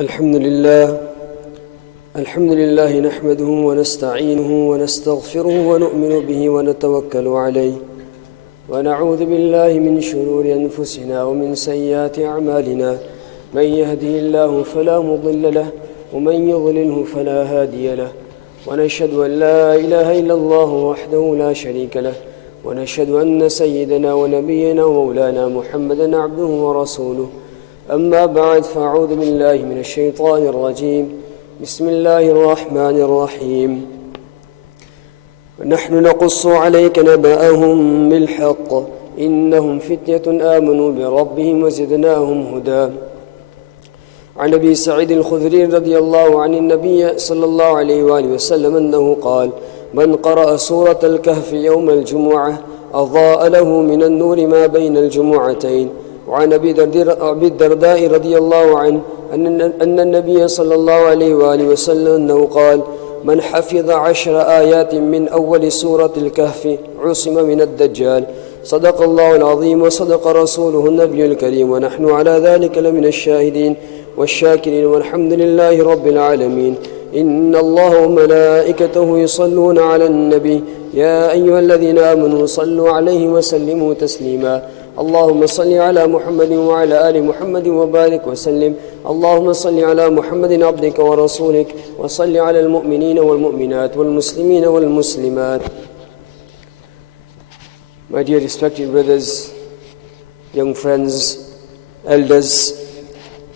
الحمد لله نحمده ونستعينه ونستغفره ونؤمن به ونتوكل عليه ونعوذ بالله من شرور أنفسنا ومن سيئات أعمالنا من يهده الله فلا مضل له ومن يضلله فلا هادي له ونشهد أن لا إله إلا الله وحده لا شريك له ونشهد أن سيدنا ونبينا ومولانا محمدا عبده ورسوله أما بعد فأعوذ بالله من الشيطان الرجيم بسم الله الرحمن الرحيم ونحن نقص عليك نبأهم بالحق إنهم فتية آمنوا بربهم وزدناهم هدى عن أبي سعيد الخدري رضي الله عن النبي صلى الله عليه وآله وسلم أنه قال من قرأ سورة الكهف يوم الجمعة أضاء له من النور ما بين الجمعتين. وعن أبي الدرداء رضي الله عنه أن النبي صلى الله عليه وآله وسلم أنه قال من حفظ 10 آيات من أول سورة الكهف عصم من الدجال. صدق الله العظيم وصدق رسوله النبي الكريم ونحن على ذلك لمن الشاهدين والشاكرين والحمد لله رب العالمين. إن الله وملائكته يصلون على النبي يا أيها الذين آمنوا صلوا عليه وسلموا تسليما. اللهم صل على محمد وعلى آل محمد وبارك وسلم. اللهم صل على محمد عبدك ورسولك وصل على المؤمنين والمؤمنات والمسلمين والمسلمات. My dear respected brothers, young friends, elders,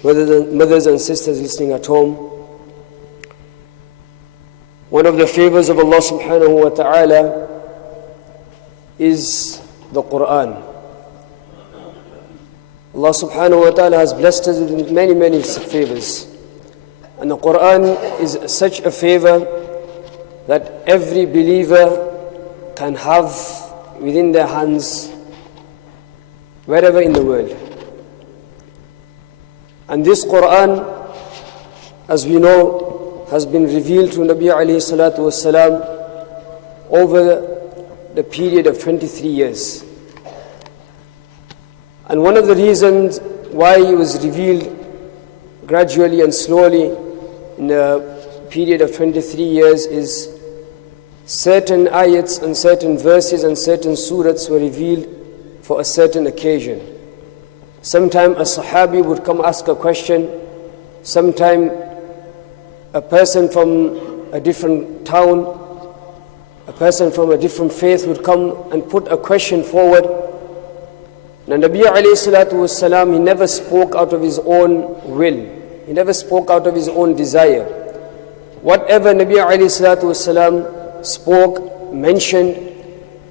mothers and sisters listening at home, one of the favors of Allah subhanahu wa ta'ala is the Quran. Allah subhanahu wa ta'ala has blessed us with many, many favors. And the Quran is such a favor that every believer can have within their hands wherever in the world. And this Quran, as we know, has been revealed to Nabi alayhi salatu wasalam over the period of 23 years. And one of the reasons why it was revealed gradually and slowly in a period of 23 years is certain ayats and certain verses and certain surahs were revealed for a certain occasion. Sometime a sahabi would come ask a question, sometime a person from a different town, a person from a different faith would come and put a question forward. Now Nabi alayhi salatu wasalam, he never spoke out of his own will. He never spoke out of his own desire. Whatever Nabi alayhi salatu wasalam spoke, mentioned,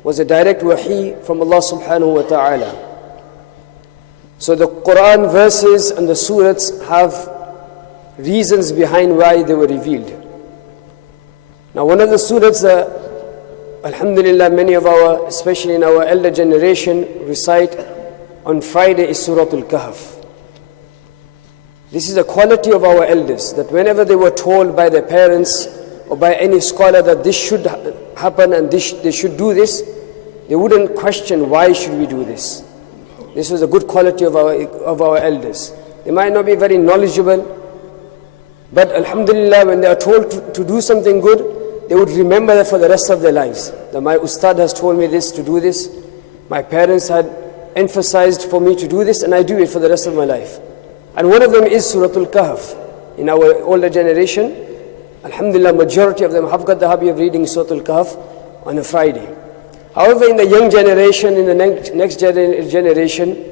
was a direct wahi from Allah subhanahu wa ta'ala. So the Quran verses and the surahs have reasons behind why they were revealed. Now one of the surahs that alhamdulillah many of our, especially in our elder generation, recite on Friday is Surah Al Kahf. This is a quality of our elders, that whenever they were told by their parents or by any scholar that this should happen and they should do this, they wouldn't question why should we do this. This was a good quality of our elders. They might not be very knowledgeable, but alhamdulillah when they are told to do something good, they would remember that for the rest of their lives. That my ustad has told me this, to do this. My parents had emphasized for me to do this, and I do it for the rest of my life. And one of them is Surah Al Kahf. In our older generation, alhamdulillah, majority of them have got the hobby of reading Surah Al Kahf on a Friday. However, in the young generation, in the next generation,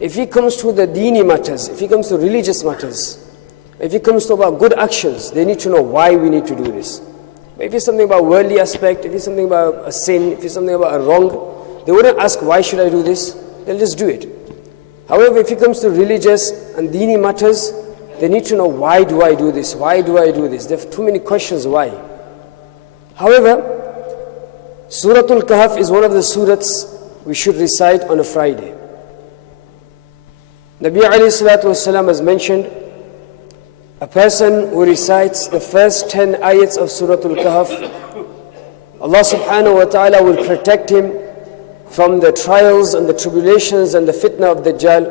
if it comes to the deeni matters, if it comes to religious matters, if it comes to about good actions, they need to know why we need to do this. If it's something about worldly aspect, if it's something about a sin, if it's something about a wrong, they wouldn't ask, why should I do this? They'll just do it. However, if it comes to religious and deeni matters, they need to know, why do I do this? Why do I do this? There are too many questions, why? However, Surah Al Kahf is one of the surahs we should recite on a Friday. Nabi alayhi salatu wasalam has mentioned, a person who recites the first 10 ayats of Surah Al Kahf, Allah subhanahu wa ta'ala will protect him from the trials and the tribulations and the fitna of Dajjal.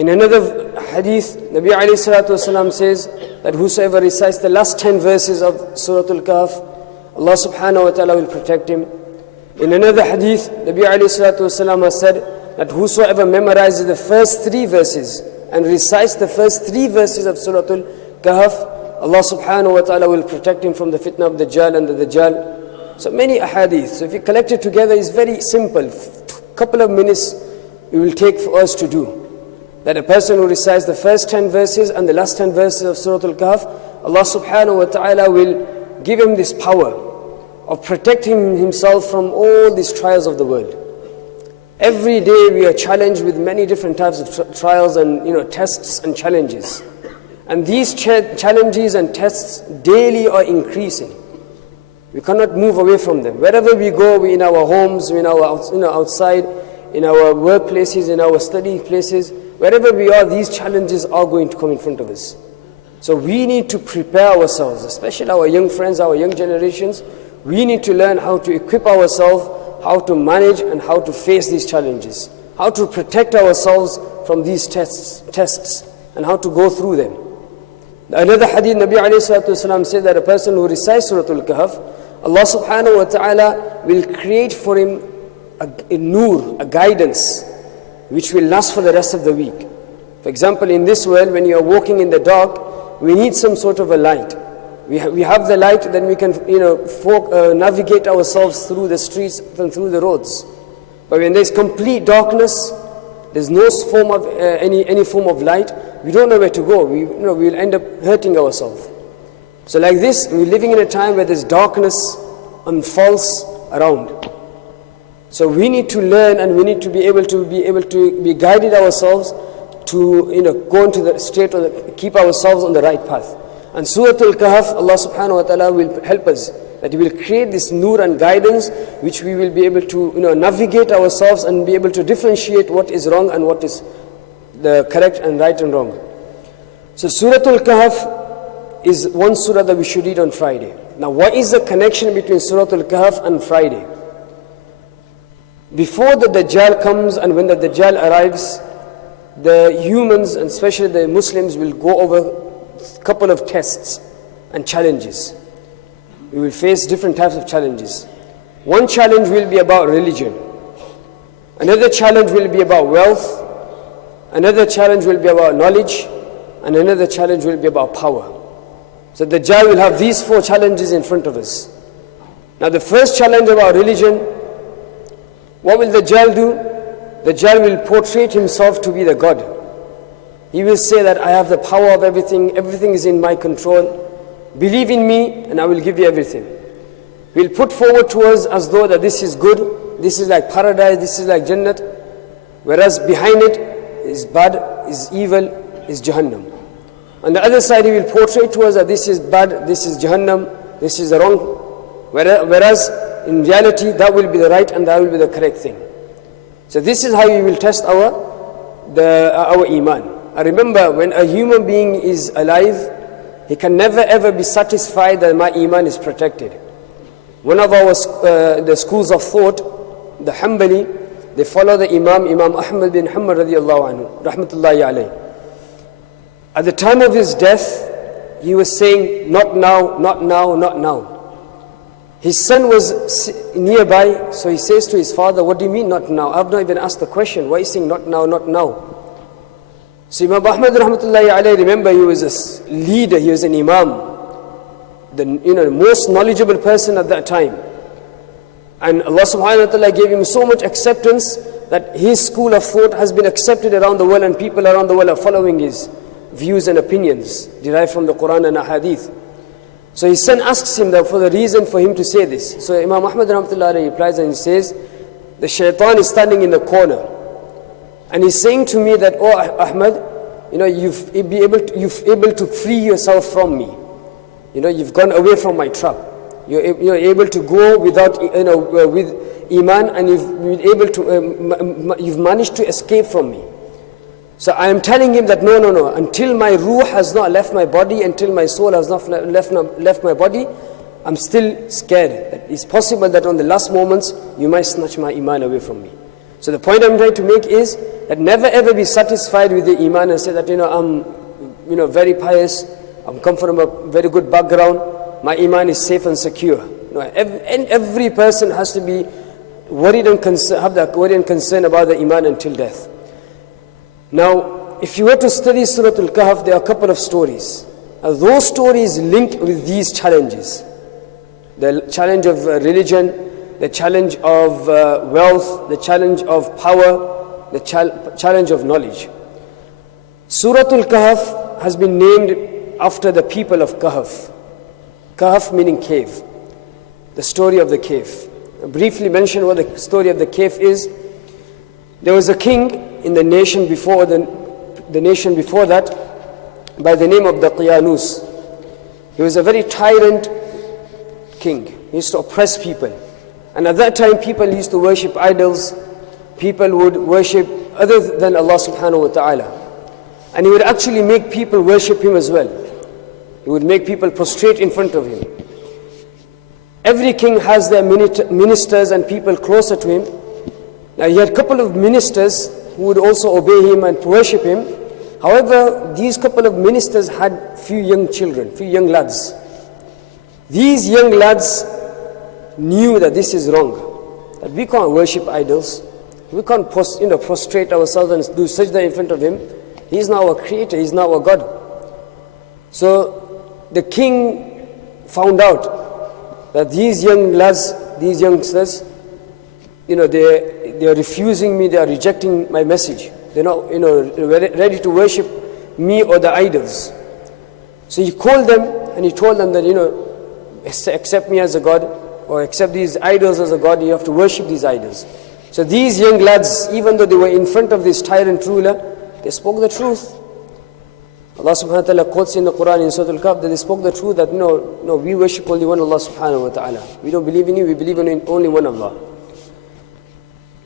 In another hadith, Nabi alayhi salatu wasalam says that whosoever recites the last 10 verses of Surah Al Kahf, Allah subhanahu wa ta'ala will protect him. In another hadith, Nabi alayhi salatu wasalam has said that whosoever memorizes the first 3 verses and recites the first 3 verses of Surah Al Kahf, Allah subhanahu wa ta'ala will protect him from the fitna of Dajjal and the Dajjal. So many ahadith. So if you collect it together, it's very simple. Couple of minutes it will take for us to do. That a person who recites the first 10 verses and the last 10 verses of Surah Al Kahf, Allah subhanahu wa ta'ala will give him this power of protecting himself from all these trials of the world. Every day we are challenged with many different types of trials and tests and challenges. And these challenges and tests daily are increasing. We cannot move away from them. Wherever we go, we in our homes, we in our outside, in our workplaces, in our study places, wherever we are, these challenges are going to come in front of us. So we need to prepare ourselves, especially our young friends, our young generations. We need to learn how to equip ourselves, how to manage and how to face these challenges, how to protect ourselves from these tests and how to go through them. Another hadith, Nabi alayhi salatu wasalam said that a person who recites Surah Al Kahf, Allah subhanahu wa ta'ala will create for him a nur, a guidance, which will last for the rest of the week. For example, in this world, when you are walking in the dark, we need some sort of a light. We have the light, then we can navigate ourselves through the streets and through the roads. But when there's complete darkness, there's no form of any form of light, we don't know where to go. We'll end up hurting ourselves. So like this, we're living in a time where there's darkness and false around. So we need to learn, and we need to be able to be guided ourselves to go into the state or keep ourselves on the right path. And Surah Al Kahf, Allah subhanahu wa ta'ala will help us, that He will create this nur and guidance, which we will be able to navigate ourselves and be able to differentiate what is wrong and what is the correct and right and wrong. So Surah Al Kahf is one surah that we should read on Friday. Now what is the connection between Surah Al Kahf and Friday? Before the Dajjal comes and when the Dajjal arrives, the humans and especially the Muslims will go over a couple of tests and challenges. We will face different types of challenges. One challenge will be about religion. Another challenge will be about wealth. Another challenge will be about knowledge. And another challenge will be about power. So the Dajjal will have these 4 challenges in front of us. Now the first challenge about religion, what will the Dajjal do? The Dajjal will portray himself to be the God. He will say that I have the power of everything, everything is in my control. Believe in me and I will give you everything. We'll put forward to us as though that this is good, this is like paradise, this is like Jannat, whereas behind it is bad, is evil, is Jahannam. On the other side, he will portray to us that this is bad, this is Jahannam, this is the wrong, whereas in reality that will be the right and that will be the correct thing. So this is how we will test our iman. I remember when a human being is alive, he can never ever be satisfied that my iman is protected. One of the schools of thought, the Hanbali, they follow the Imam Ahmad bin Hanbal radiyallahu anhu, rahmatullahi alayhi. At the time of his death, he was saying, not now, not now, not now. His son was nearby, so he says to his father, what do you mean not now? I've not even asked the question. Why are you saying not now, not now? So Imam Ahmad rahmatullahi alayhi, remember he was a leader, he was an imam, the most knowledgeable person at that time. And Allah subhanahu wa ta'ala gave him so much acceptance that his school of thought has been accepted around the world and people around the world are following his views and opinions derived from the Quran and Ahadith. So his son asks him that for the reason for him to say this. So Imam Ahmad rahmatullahi alayhi replies and he says, the shaitan is standing in the corner. And he's saying to me that, oh Ahmad, you've able to free yourself from me. You've gone away from my trap. You're able to go without, with iman, and you've managed to escape from me. So I am telling him that no, until my ruh has not left my body, until my soul has not left my body, I'm still scared that it's possible that on the last moments you might snatch my iman away from me. So the point I'm trying to make is that never ever be satisfied with the iman and say that, I'm very pious, I'm come from a very good background, my iman is safe and secure. No, every person has to be worried and have that worry and concern about the iman until death. Now, if you were to study Surah Al Kahf, there are a couple of stories. Those stories linked with these challenges. The challenge of religion, the challenge of wealth, the challenge of power, the challenge of knowledge. Surah Al Kahf has been named after the people of Kahf. Kahf meaning cave. The story of the cave. I'll briefly mention what the story of the cave is. There was a king in the nation before the nation before that by the name of Daqiyanus. He was a very tyrant king. He used to oppress people. And at that time people used to worship idols. People would worship other than Allah subhanahu wa ta'ala. And he would actually make people worship him as well. He would make people prostrate in front of him. Every king has their ministers and people closer to him. Now he had a couple of ministers who would also obey him and worship him. However, these couple of ministers had few young children, few young lads. These young lads knew that this is wrong, that we can't worship idols, we can't prostrate ourselves and do sajda in front of him. He is now our creator, he is now our God. So the king found out that these young lads, these youngsters, they are refusing me, they are rejecting my message. They're not ready to worship me or the idols. So he called them and he told them that accept me as a God, or accept these idols as a God. You have to worship these idols. So these young lads, even though they were in front of this tyrant ruler, they spoke the truth. Allah subhanahu wa ta'ala quotes in the Quran in Surah Al Kahf that they spoke the truth, that no, we worship only one Allah subhanahu wa ta'ala. We don't believe in you, we believe in only one Allah.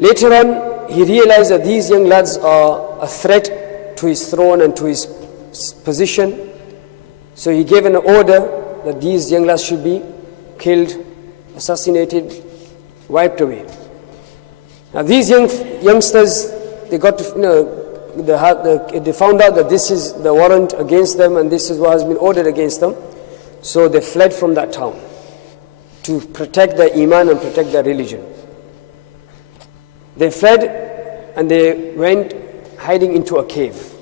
Later on, he realized that these young lads are a threat to his throne and to his position. So he gave an order that these young lads should be killed, assassinated, wiped away. Now these youngsters, they got to, they found out that this is the warrant against them and this is what has been ordered against them. So they fled from that town to protect their iman and protect their religion. They fled and they went hiding into a cave.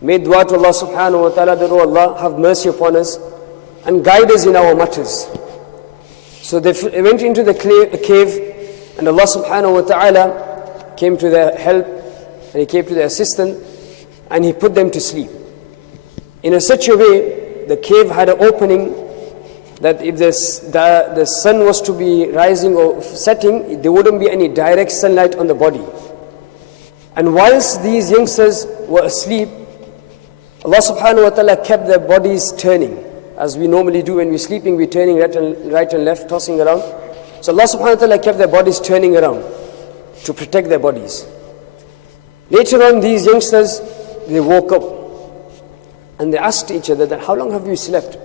Made dua to Allah subhanahu wa ta'ala that, oh Allah, have mercy upon us and guide us in our matters. So they went into the cave and Allah subhanahu wa ta'ala came to their help and He came to their assistance and He put them to sleep. In such a way, the cave had an opening that if the sun was to be rising or setting, there wouldn't be any direct sunlight on the body. And whilst these youngsters were asleep, Allah subhanahu wa ta'ala kept their bodies turning. As we normally do when we're sleeping, we're turning right and left, tossing around. So Allah subhanahu wa ta'ala kept their bodies turning around to protect their bodies. Later on, these youngsters, they woke up and they asked each other that, how long have you slept?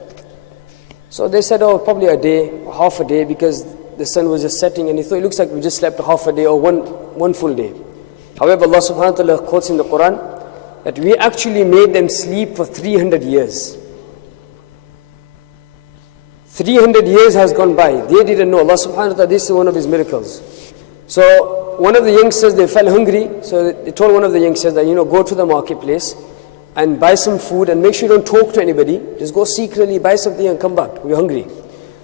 So they said, oh, probably a day, half a day, because the sun was just setting and he thought it looks like we just slept half a day or one full day. However, Allah subhanahu wa ta'ala quotes in the Quran that we actually made them sleep for 300 years. 300 years has gone by. They didn't know. Allah subhanahu wa ta'ala, this is one of His miracles. So one of the youngsters, they felt hungry, so they told one of the youngsters that, go to the marketplace and buy some food and make sure you don't talk to anybody. Just go secretly, buy something and come back. We're hungry.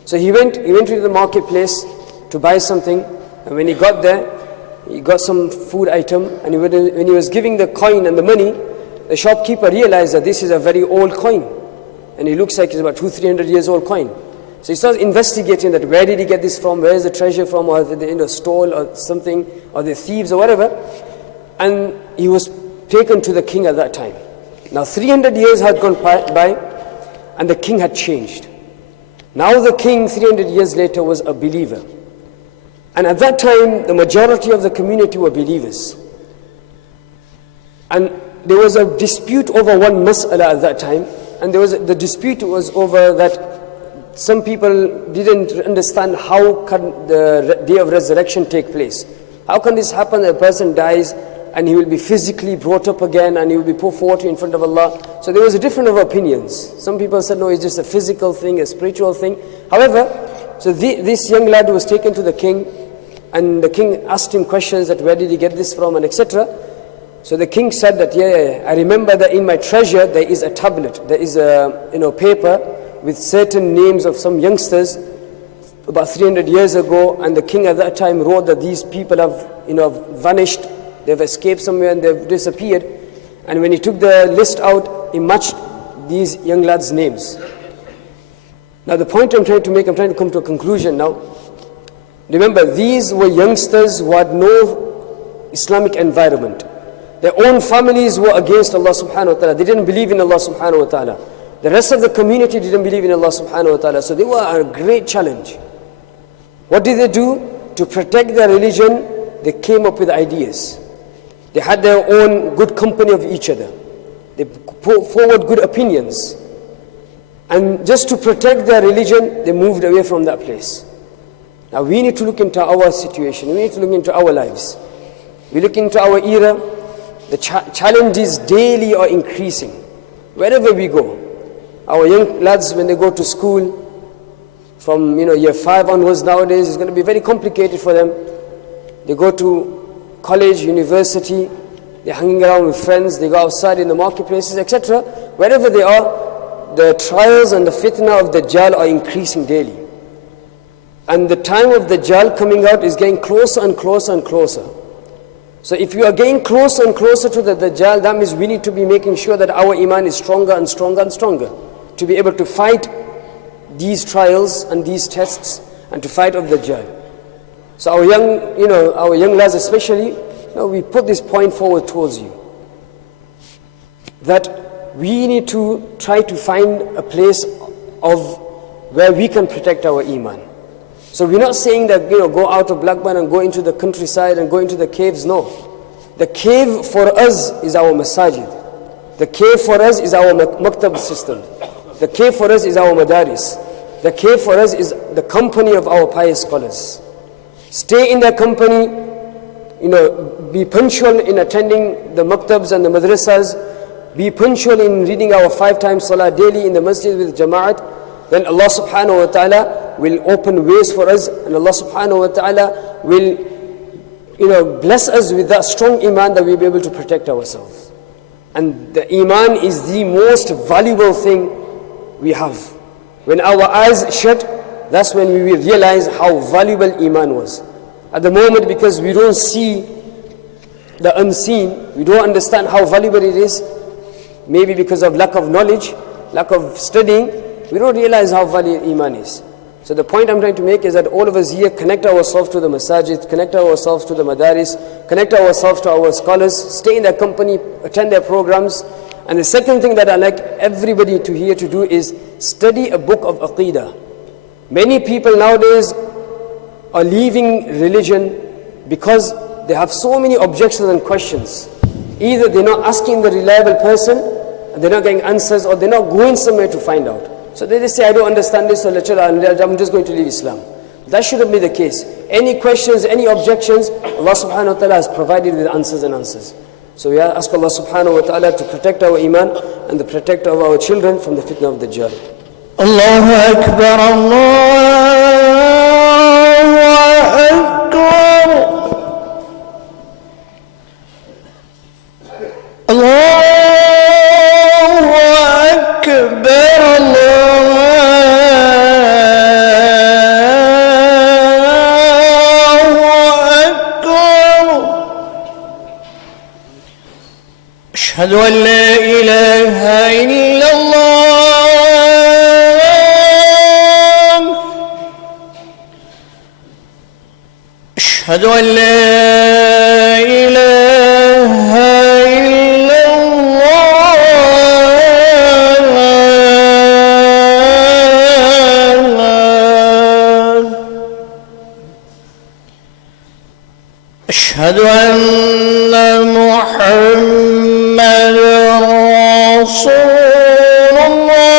So he went to the marketplace to buy something, and when he got there, he got some food item, and when he was giving the coin and the money, the shopkeeper realized that this is a very old coin, and it looks like it's about 200-300 years old coin. So he starts investigating that, where did he get this from, where is the treasure from, or the stole or something, or the thieves or whatever. And he was taken to the king at that time. Now 300 years had gone by and the king had changed. Now the king 300 years later was a believer. And at that time the majority of the community were believers. And there was a dispute over one mas'ala at that time, and the dispute was over that some people didn't understand how can the day of resurrection take place. How can this happen that a person dies and he will be physically brought up again and he will be put forward in front of Allah? So there was a different of opinions. Some people said, no, it's just a physical thing, a spiritual thing. However, so this young lad was taken to the king, and the king asked him questions that where did he get this from and etc. So the king said that, yeah, I remember that in my treasure there is a tablet, there is a paper with certain names of some youngsters about 300 years ago, and the king at that time wrote that these people have vanished, they've escaped somewhere and they've disappeared. And when he took the list out, he matched these young lads' names. Now the point I'm trying to make, I'm trying to come to a conclusion now. Remember, these were youngsters who had no Islamic environment. Their own families were against Allah subhanahu wa ta'ala. They didn't believe in Allah subhanahu wa ta'ala. The rest of the community didn't believe in Allah subhanahu wa ta'ala. So they were a great challenge. What did they do? To protect their religion, they came up with ideas. They had their own good company of each other. They put forward good opinions. And just to protect their religion, they moved away from that place. Now we need to look into our situation. We need to look into our lives. We look into our era. The challenges daily are increasing. Wherever we go. Our young lads, when they go to school, from year 5 onwards nowadays, it's going to be very complicated for them. They go to college, university, they're hanging around with friends, they go outside in the marketplaces, etc. Wherever they are, the trials and the fitna of Dajjal are increasing daily. And the time of Dajjal coming out is getting closer and closer and closer. So if we are getting closer and closer to the Dajjal, that means we need to be making sure that our iman is stronger and stronger and stronger, to be able to fight these trials and these tests and to fight off Dajjal. So our young lads especially, we put this point forward towards you, that we need to try to find a place of where we can protect our iman. So we're not saying that go out of Blackburn and go into the countryside and go into the caves. No, the cave for us is our masajid. The cave for us is our maktab system. The cave for us is our madaris. The cave for us is the company of our pious scholars. Stay in their company, be punctual in attending the maktabs and the madrasas, be punctual in reading our 5 times salah daily in the masjid with jama'at. Then Allah subhanahu wa ta'ala will open ways for us, and Allah subhanahu wa ta'ala will bless us with that strong iman that we'll be able to protect ourselves. And the iman is the most valuable thing we have. When our eyes shut, that's when we will realize how valuable iman was. At the moment, because we don't see the unseen, we don't understand how valuable it is, maybe because of lack of knowledge, lack of studying, we don't realize how valuable iman is. So the point I'm trying to make is that all of us here connect ourselves to the masajid, connect ourselves to the madaris, connect ourselves to our scholars, stay in their company, attend their programs. And the second thing that I like everybody to here to do is study a book of Aqidah. Many people nowadays are leaving religion because they have so many objections and questions. Either they're not asking the reliable person, and they're not getting answers, or they're not going somewhere to find out. So they just say, I don't understand this, so I'm just going to leave Islam. That shouldn't be the case. Any questions, any objections, Allah subhanahu wa ta'ala has provided with answers and answers. So we ask Allah subhanahu wa ta'ala to protect our iman and to protect our children from the fitna of Dajjal. Allahu Akbar, Allahu Akbar, Allahu Akbar, Allahu Akbar. Ashhadu an la ilaha illallah. أشهد أن لا إله إلا الله أشهد أن محمد رسول الله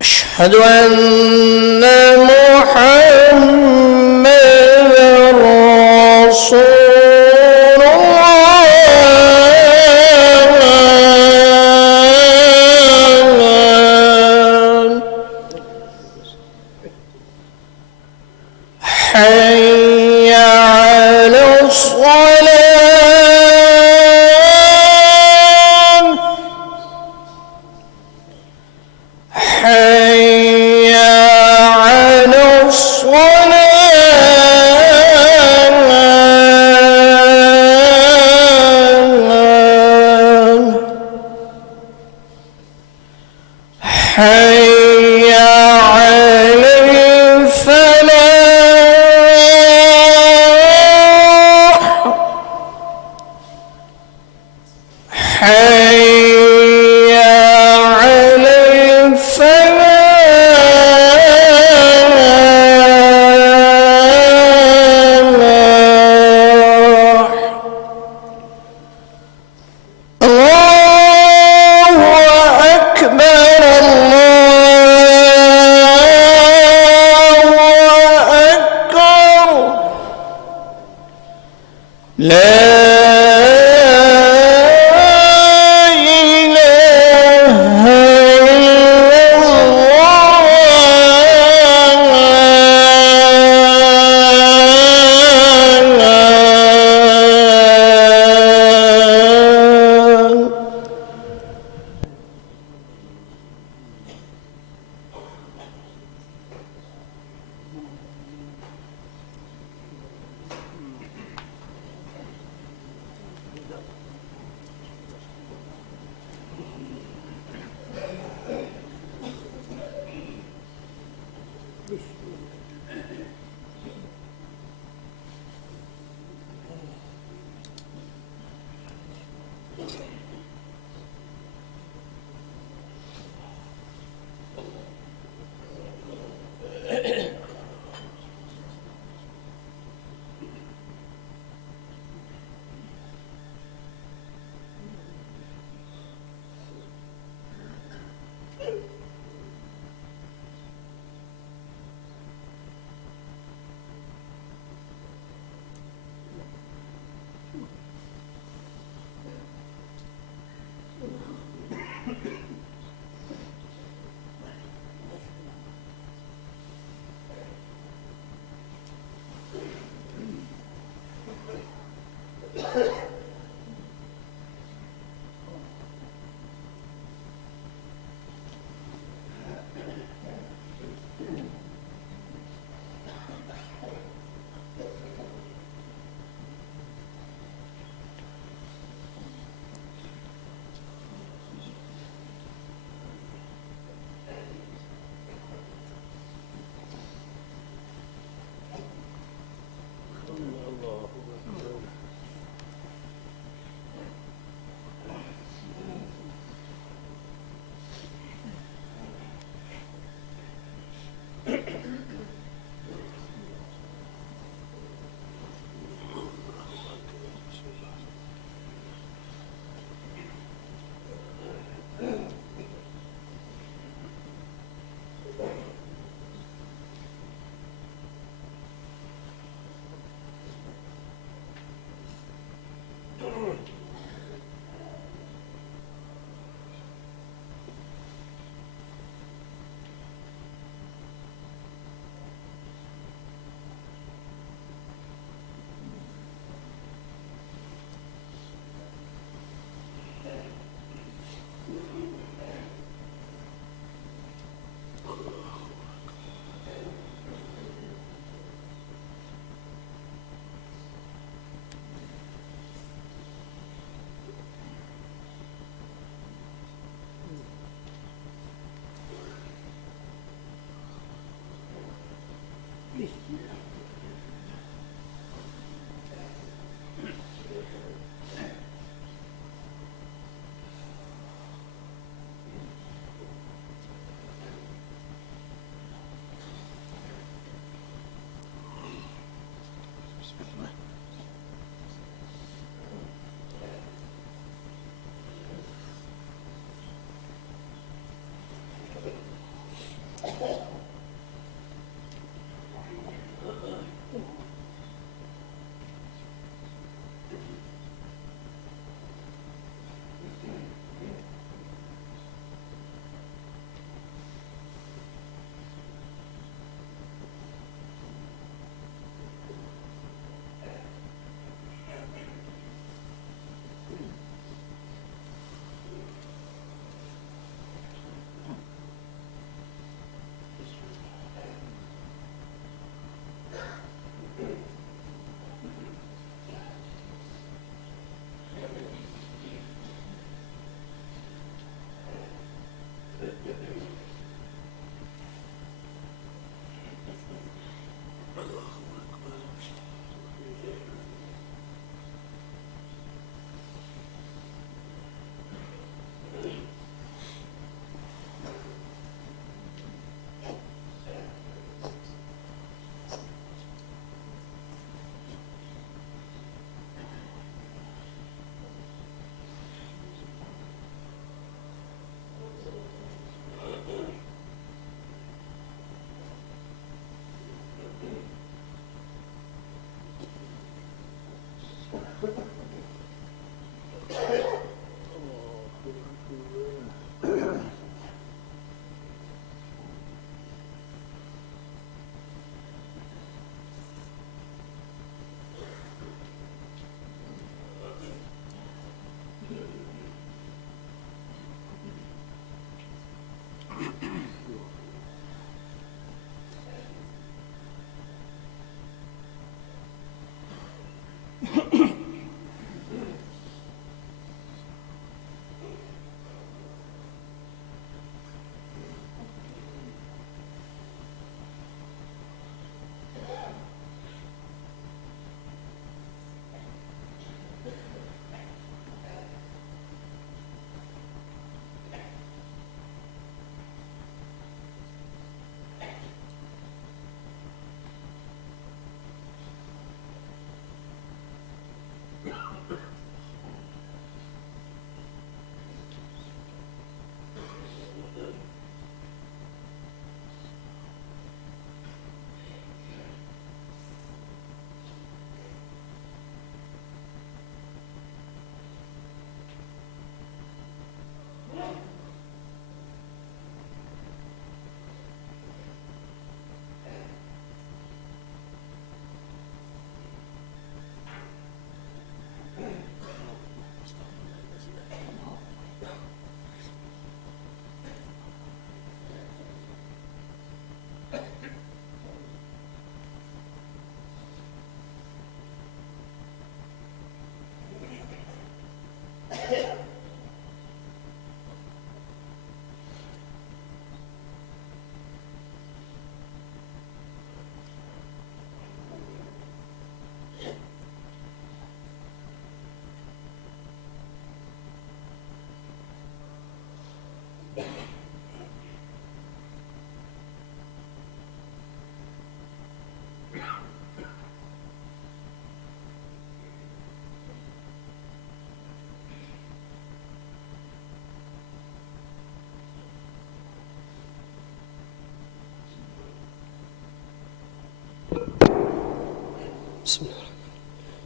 أشهد أشهد أن محمدا رسول الله حي على الصلاة حي على الصلاة حي على الفلاح حي على الفلاح الله أكبر الله أكبر لا إله إلا الله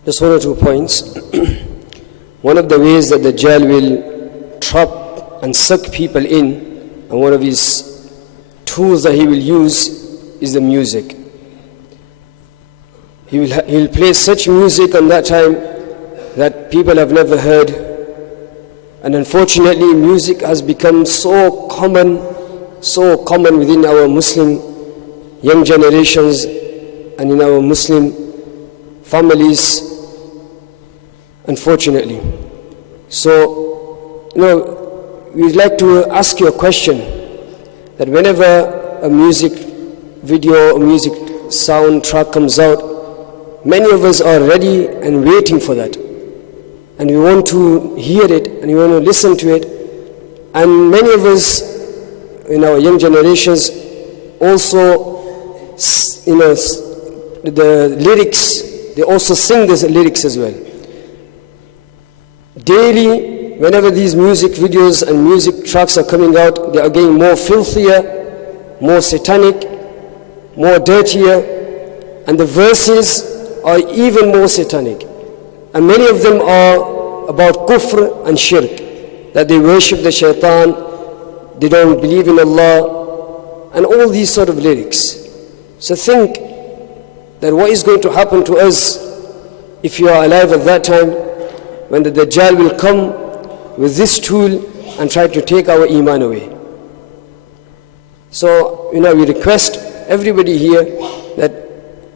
Just one or 2 points. One of the ways that the Dajjal will trap and suck people in, and one of his tools that he will use is the music. He will play such music on that time that people have never heard. And unfortunately, music has become so common within our Muslim young generations and in our Muslim families, unfortunately. So, we'd like to ask you a question, that whenever a music video or music soundtrack comes out, many of us are ready and waiting for that. And we want to hear it and we want to listen to it. And many of us in our young generations also, the lyrics, they also sing the lyrics as well. Daily, whenever these music videos and music tracks are coming out, they are getting more filthier, more satanic, more dirtier, and the verses are even more satanic. And many of them are about kufr and shirk, that they worship the shaitan, they don't believe in Allah, and all these sort of lyrics. So think that what is going to happen to us if you are alive at that time, when the Dajjal will come with this tool and try to take our iman away. So, we request everybody here that,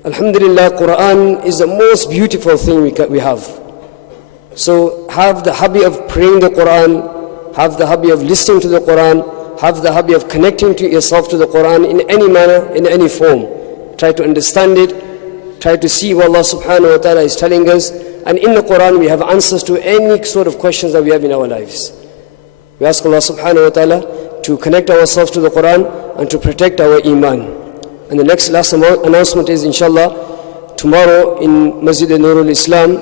alhamdulillah, Quran is the most beautiful thing we have. So have the hobby of praying the Quran, have the hobby of listening to the Quran, have the hobby of connecting to yourself to the Quran in any manner, in any form. Try to understand it, try to see what Allah subhanahu wa ta'ala is telling us. And in the Quran we have answers to any sort of questions that we have in our lives. We ask Allah subhanahu wa ta'ala to connect ourselves to the Quran and to protect our iman. And the last announcement is, inshallah, tomorrow in Masjid Nurul Islam,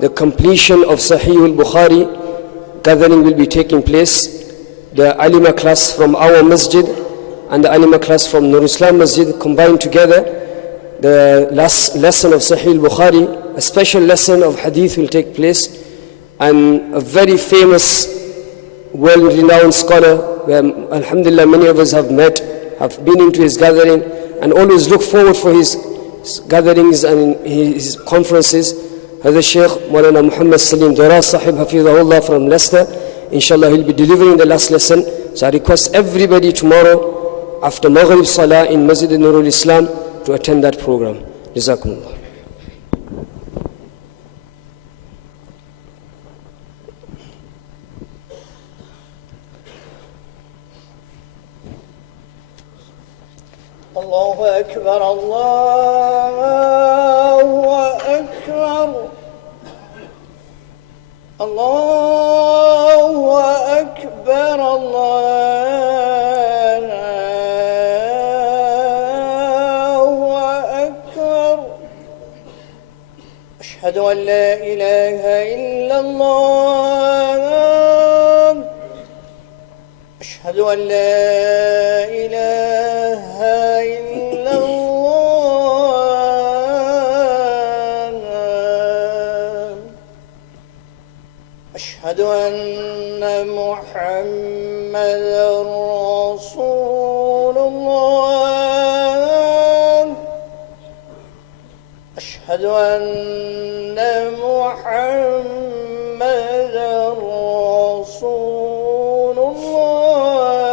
the completion of Sahih al-Bukhari gathering will be taking place. The Alima class from our masjid and the Alima class from Nurul Islam Masjid combined together. The last lesson of Sahih al-Bukhari, a special lesson of hadith will take place, and a very famous, well-renowned scholar, where alhamdulillah many of us have met, have been into his gathering, and always look forward for his gatherings and his conferences. The Sheikh Maulana Muhammad Salim Dara Sahib Hafizahullah from Leicester. Inshallah, he'll be delivering the last lesson. So I request everybody tomorrow after Maghrib Salah in Masjid Nurul Islam to attend that program. Jazakumullah. Allahu Akbar, Allahu Akbar, Allahu Akbar, Allahu Akbar. Ashhadu an la ilaha illallah. Ashhadu an la ilaha أشهد أن محمدا رسول الله أشهد أن محمدا رسول الله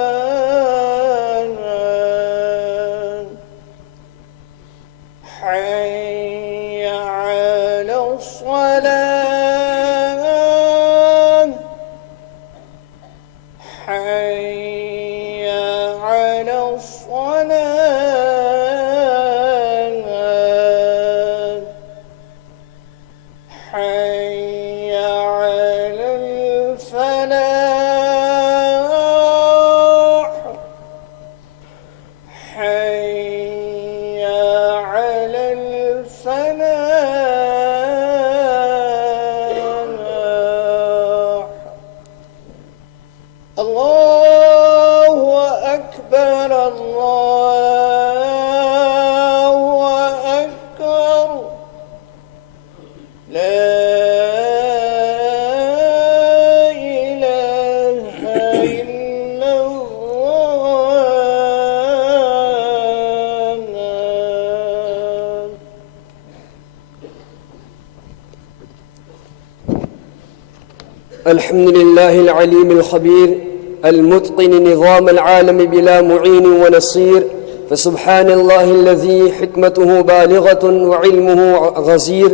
حي على الصلاة حي على الصلاة حي على الفلاح حي على الفلاح الله أكبر الله أكبر الحمد لله العليم الخبير المتقن نظام العالم بلا معين ونصير، فسبحان الله الذي حكمته بالغة وعلمه غزير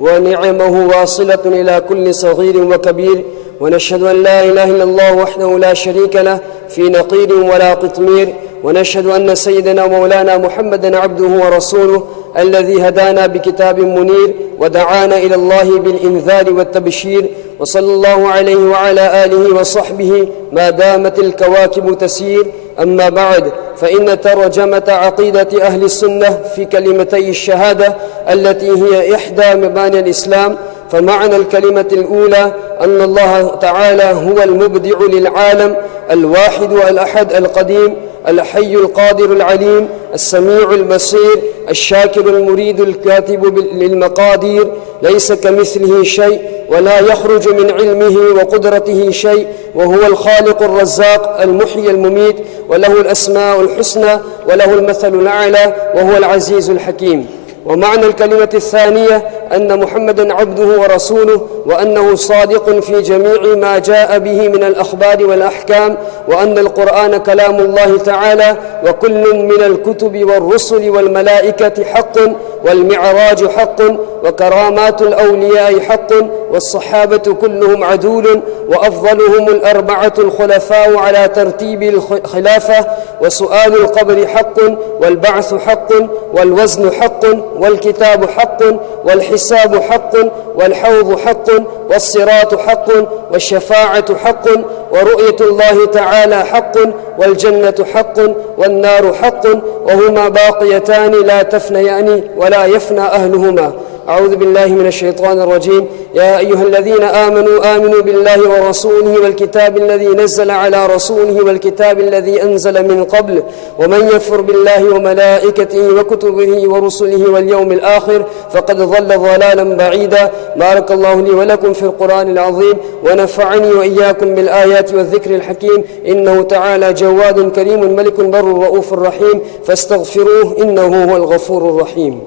ونعمه واصلة إلى كل صغير وكبير. ونشهد أن لا إله إلا الله وحده لا شريك له في نقير ولا قطمير، ونشهد أن سيدنا مولانا محمدًا عبده ورسوله الذي هدانا بكتاب منير ودعانا إلى الله بالإنذار والتبشير، وصلى الله عليه وعلى آله وصحبه ما دامت الكواكب تسير. أما بعد، فإن ترجمة عقيدة أهل السنة في كلمتي الشهادة التي هي إحدى مباني الإسلام، فمعنى الكلمة الأولى أن الله تعالى هو المبدع للعالم، الواحد الأحد القديم، الحي القادر العليم، السميع البصير، الشاكر المريد الكاتب للمقادير، ليس كمثله شيء ولا يخرج من علمه وقدرته شيء، وهو الخالق الرزاق المحيي المميت، وله الأسماء الحسنى وله المثل الأعلى، وهو العزيز الحكيم. ومعنى الكلمة الثانية أن محمدًا عبده ورسوله، وأنه صادق في جميع ما جاء به من الأخبار والأحكام، وأن القرآن كلام الله تعالى، وكل من الكتب والرسل والملائكة حق، والمعراج حق، وكرامات الأولياء حق، والصحابة كلهم عدول، وأفضلهم الأربعة الخلفاء على ترتيب الخلافة، وسؤال القبر حق، والبعث حق، والوزن حق، والكتاب حق، والحساب حق، والحوض حق، والصراط حق، والشفاعة حق، ورؤية الله تعالى حق، والجنة حق، والنار حق، وهما باقيتان لا تفنيان ولا يفنى أهلهما. أعوذ بالله من الشيطان الرجيم. يا أيها الذين آمنوا بالله ورسوله والكتاب الذي نزل على رسوله والكتاب الذي أنزل من قبل، ومن يكفر بالله وملائكته وكتبه ورسله واليوم الآخر فقد ضل ضلالا بعيدا. بارك الله لي ولكم في القرآن العظيم، ونفعني وإياكم بالآيات والذكر الحكيم، إنه تعالى جواد كريم ملك بر رؤوف رحيم، فاستغفروه إنه هو الغفور الرحيم.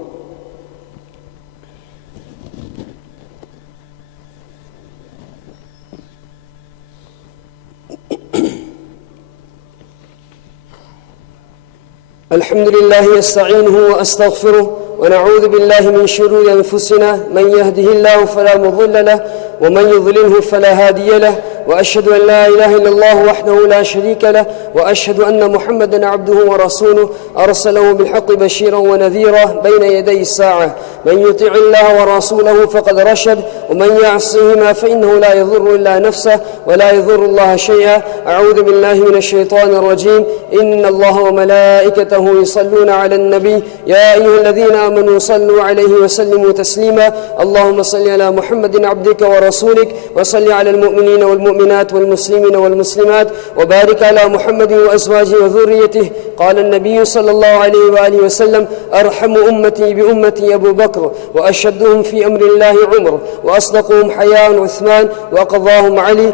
الحمد لله يستعينه وأستغفره، ونعوذ بالله من شرور أنفسنا، من يهده الله فلا مضل له، ومن يضلله فلا هادي له، وأشهد أن لا إله إلا الله وحده لا شريك له، وأشهد أن محمدًا عبده ورسوله أرسله بالحق بشيرا ونذيرا بين يدي الساعة. من يطع الله ورسوله فقد رشد، ومن يعصهما فإنه لا يضر إلا نفسه ولا يضر الله شيئا. أعوذ بالله من الشيطان الرجيم. إن الله وملائكته يصلون على النبي، يا أيها الذين آمنوا صلوا عليه وسلموا تسليما. اللهم صل على محمد عبدك ورسولك، وصل على المؤمنين والمؤمنات والمسلمين والمسلمات، وبارك على محمد وأزواجه وذريته. قال النبي صلى الله عليه وآله وسلم: أرحم أمتي بأمتي أبو بكر، وأشدهم في أمر الله عمر، وأصدقهم حياء عثمان، وأقضاهم علي،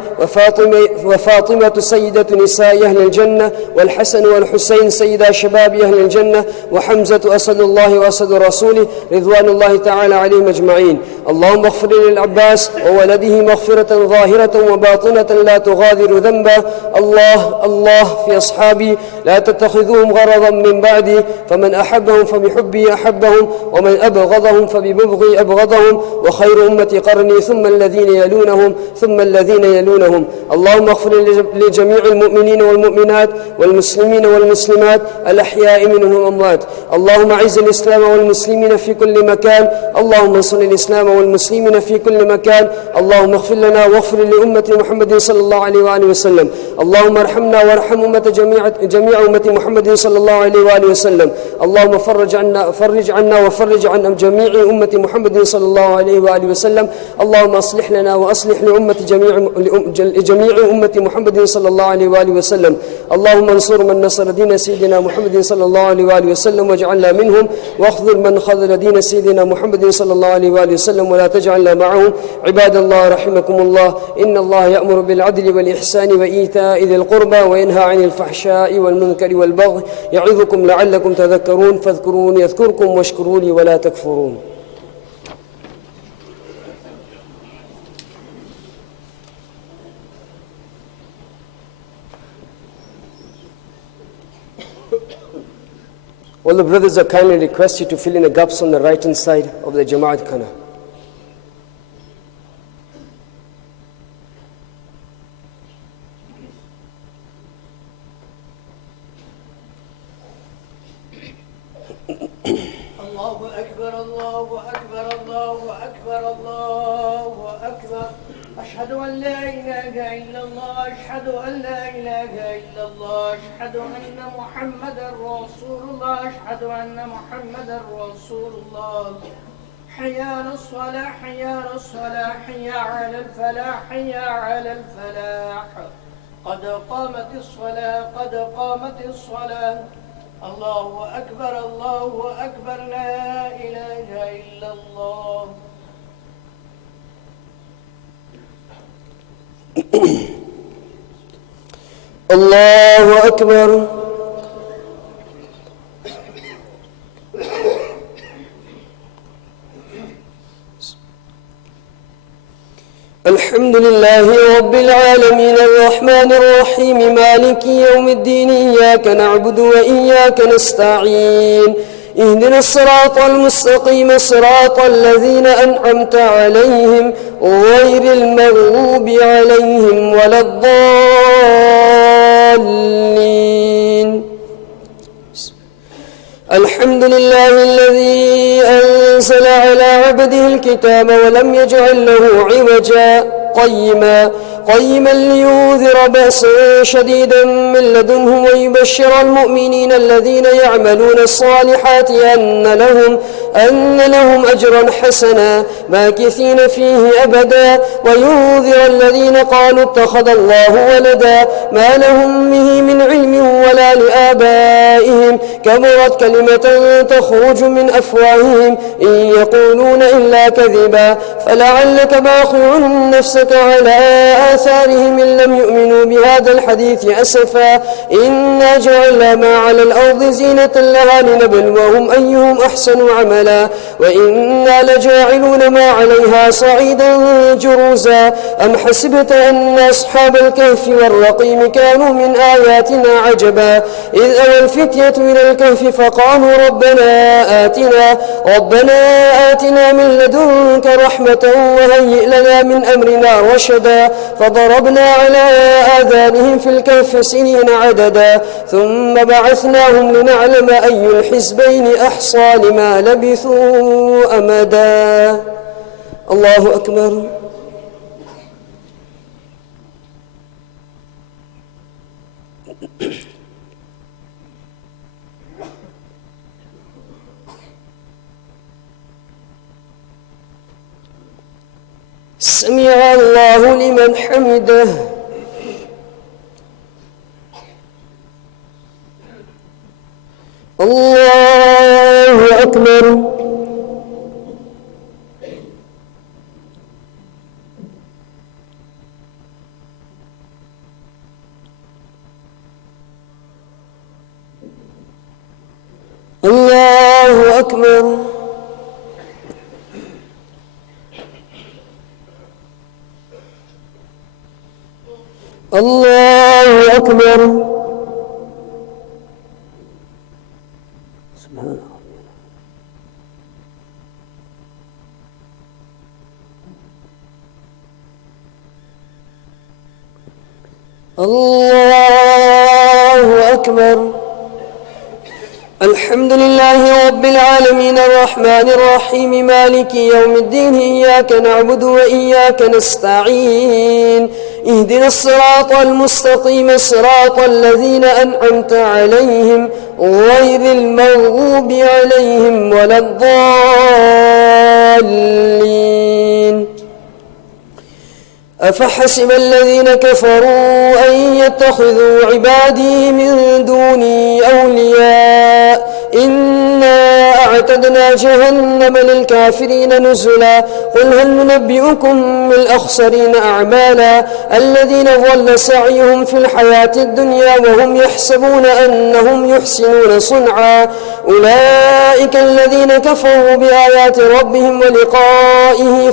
وفاطمة سيدة نساء أهل الجنة، والحسن والحسين سيدا شباب أهل الجنة، وحمزة أسد الله وأسد رسوله رضوان الله تعالى عليهم أجمعين. اللهم اغفر للعباس وولده مغفرة ظاهرة وباطنة لا تغادر ذنبا. الله في أصحابي لا تتخذوهم غرضا من بعدي، فمن أحبهم فبحبي أحبهم، ومن أبغضهم فببغضي أبغضهم، وخير أمتي قرني ثم الذين يلونهم ثم الذين يلونهم. اللهم اغفر لجميع المؤمنين والمؤمنات والمسلمين والمسلمات الأحياء منهم والأموات. اللهم أعز الإسلام والمسلمين في كل مكان، اللهم انصر الإسلام والمسلمين في كل مكان. اللهم اغفر لنا واغفر لأمة محمد صلى الله عليه وآله وسلم. اللهم ارحمنا وارحم جميع أمة محمد صلى الله عليه وآله وسلم. اللهم فرج عنا وفرج عن جميع أمة محمد صلى الله عليه وآله وسلم. اللهم أصلح لنا وأصلح لأمة جميع أمة محمد صلى الله عليه وآله وسلم. اللهم انصر من نصر دين سيدنا محمد صلى الله عليه وآله وسلم واجعلنا منهم، واخذل من خذل دين سيدنا محمد صلى الله عليه وآله وسلم ولا تجعلنا معهم. عباد الله رحمكم الله، إن الله يأمر بالعدل والإحسان وإيتاء ذي القربى، وينهى عن الفحشاء والمنكر والبغي، يعظكم لعلكم تذكرون. فاذكروني يذكركم واشكروا لي ولا تكفرون. All the brothers are kindly requested to fill in the gaps on the right hand side of the Jamaat Khana. Allahu Akbar, Allahu Akbar, Allahu Akbar, Allahu Akbar. Ashhadu an la ilaha illallah, ashhadu an la ilaha illallah, ashhadu anna Muhammadan Rasulullah, ashhadu anna Muhammadan Rasulullah. Hayya ala salah, hayya ala salah, hayya ala al-falah, hayya ala al-falah. Qad qamatis salah, qad qamatis salah. Allahu Akbar, Allahu Akbar, la ilaha illallah. Allahu Akbar. الحمد لله رب العالمين الرحمن الرحيم مالك يوم الدين إياك نعبد وإياك نستعين اهدنا الصراط المستقيم صراط الذين أنعمت عليهم غير المغضوب عليهم ولا الضالين. الحمد لله الذي أنزل على عبده الكتاب ولم يجعل له عوجا قيما لينذر بأسا شديدا من لدنه ويبشر المؤمنين الذين يعملون الصالحات أن لهم أجرا حسنا ماكثين فيه أبدا وينذر الذين قالوا اتخذ الله ولدا ما لهم به من علم ولا لآبائهم كبرت كلمة تخرج من أفواههم إن يقولون إلا كذبا فلعلك باخع نفسك على آثارهم إن لم يؤمنوا بهذا الحديث أسفا إنا جعلنا ما على الأرض زينة لها لنبلوهم أيهم أحسن عملا وإنا لجاعلون ما عليها صعيدا جرزا أم حسبت أن أصحاب الكهف والرقيم كانوا من آياتنا عجبا إذ أوى الفتية إلى الكهف فقالوا ربنا آتنا من لدنك رحمة وهيئ لنا من أمرنا رشدا فضربنا على آذانهم في الكهف سنين عددا ثم بعثناهم لنعلم أي الحزبين أحصى لما لبثوا أمدا. الله أكبر. سمع الله لمن حمده. الله أكبر. الله أكبر. الله أكبر. سبحان الله أكبر. الحمد لله رب العالمين الرحمن الرحيم مالك يوم الدين إياك نعبد وإياك نستعين اهدنا الصراط المستقيم صراط الذين أنعمت عليهم غير المغضوب عليهم ولا الضالين. أفحسب الذين كفروا أن يتخذوا عبادي من دوني أولياء إنا أعتدنا جهنم للكافرين نزلا قل هل ننبئكم بالأخسرين أعمالا الذين ضل سعيهم في الحياة الدنيا وهم يحسبون أنهم يحسنون صنعا أولئك الذين كفروا بآيات ربهم ولقائه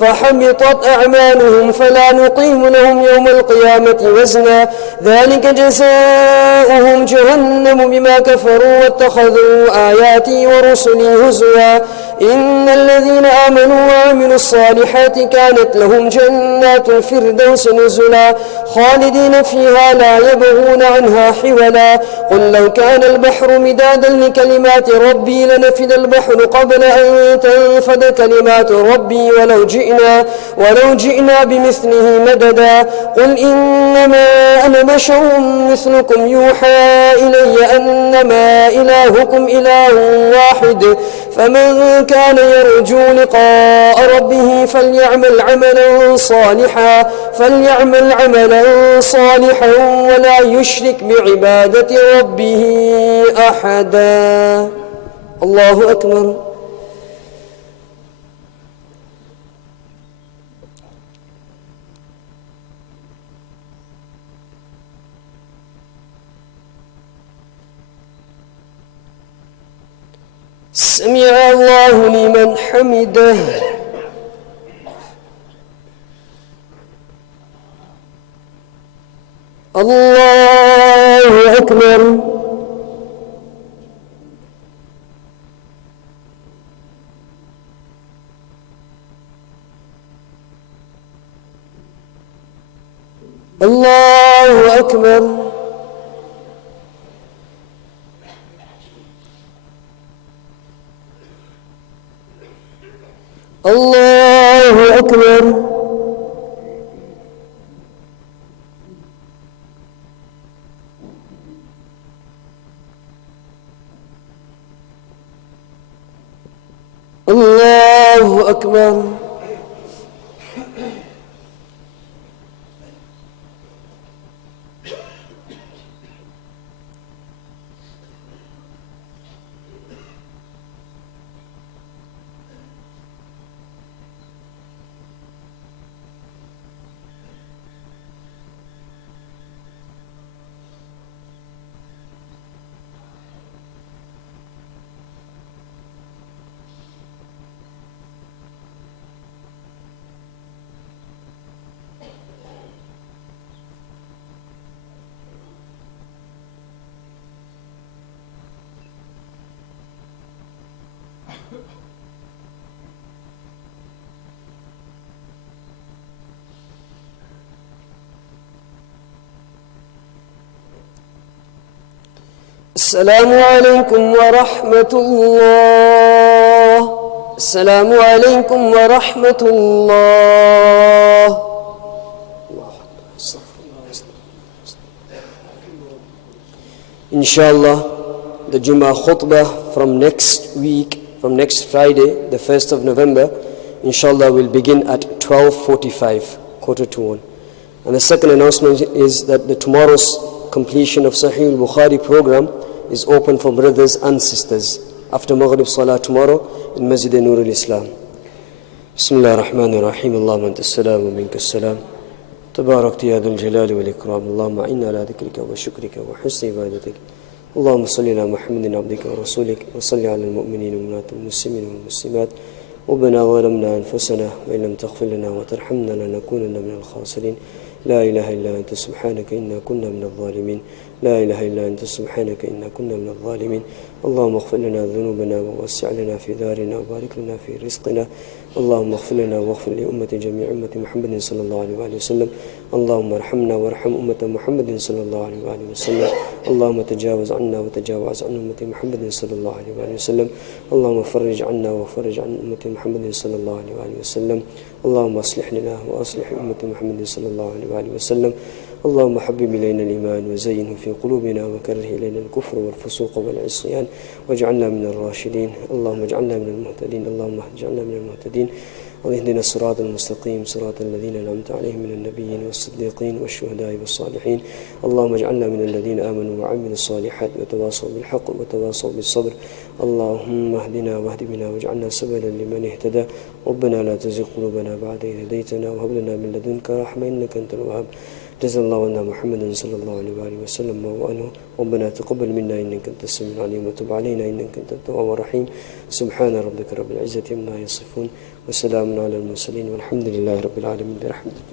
فحبطت أعمالهم فلا نقيم لهم يوم القيامة وزنا ذلك جزاؤهم جهنم بما كفروا واتخذوا آياتي ورسلي هزوا إن الذين آمنوا وعملوا الصالحات كانت لهم جنات الفردوس نزلا خالدين فيها لا يبغون عنها حولا قل لو كان البحر مدادا لكلمات ربي لنفد البحر قبل أن تنفد كلمات ربي ولو جئنا بمثله مددا قل إنما أنا بشر مثلكم يوحى إلي أنما إلهكم إله واحد فمن كان يرجو لقاء ربه فليعمل عملا صالحا ولا يشرك بعبادة ربه أحدا. الله أكبر. سمع الله لمن حمده. الله أكبر. الله أكبر. الله أكبر. الله أكبر. السلام عليكم ورحمة الله. السلام عليكم ورحمة الله. Inshallah, the Jumu'ah Khutbah from next week, from next Friday, the 1st of November, inshallah will begin at 12:45, 1:45. And the second announcement is that the tomorrow's completion of Sahih al-Bukhari program is open for brothers and sisters after Maghrib Salah tomorrow in Masjid Nur al-Islam. Bismillah ar-Rahman ar-Rahim. Allahumma anta as-salam wa minka as-salam. Tabarakta ya dhul jalali wal ikram. Allahumma inna ala dhikrika wa shukrika wa husni ibadatik. Allahumma salli ala Muhammadin abdika wa rasulik wa salli ala al-mu'minina wa al-muslimin wal muslimat. ربنا ظلمنا أنفسنا وإن لم تغفر لنا وترحمنا لنكونن من الخاسرين. لا إله إلا أنت سبحانك إنا كنا من الظالمين. لا إله إلا أنت سبحانك إنا كنا من الظالمين. اللهم اغفر لنا ذنوبنا ووسع لنا في دارنا وبارك لنا في رزقنا. اللهم اغفر لنا واغفر لأمة جميع أمة محمد صلى الله عليه وآله وسلم. اللهم ارحمنا وارحم أمة محمد صلى الله عليه وآله وسلم. اللهم تجاوز عنا وتجاوز عن أمة محمد صلى الله عليه وآله وسلم. اللهم فرج عنا وفرج عن أمة محمد صلى الله عليه وآله وسلم. اللهم اصلح لنا وأصلح أمة محمد صلى الله عليه وآله وسلم. اللهم حبب إلينا الإيمان وزينه في قلوبنا وكره إلينا الكفر والفسوق والعصيان واجعلنا من الراشدين. اللهم اجعلنا من المهتدين. اللهم اجعلنا من المهتدين. واهدنا الصراط المستقيم صراط الذين أنعمت عليهم من النبيين والصديقين والشهداء والصالحين. اللهم اجعلنا من الذين آمنوا وعملوا الصالحات وتواصوا بالحق وتواصوا بالصبر. اللهم اهدنا واهد بنا واجعلنا سبلا لمن اهتدى. ربنا لا تزغ قلوبنا بعد إذ هديتنا وهب لنا من لدنك رحمة إنك أنت الوهاب. جزا الله عنا محمدا صلى الله عليه وآله وسلم وأنه. ربنا تقبل منا إنك أنت السميع العليم وتب علينا إنك أنت التواب الرحيم. سبحان ربك رب العزة عما يصفون وسلام على المرسلين والحمد لله رب العالمين برحمتك.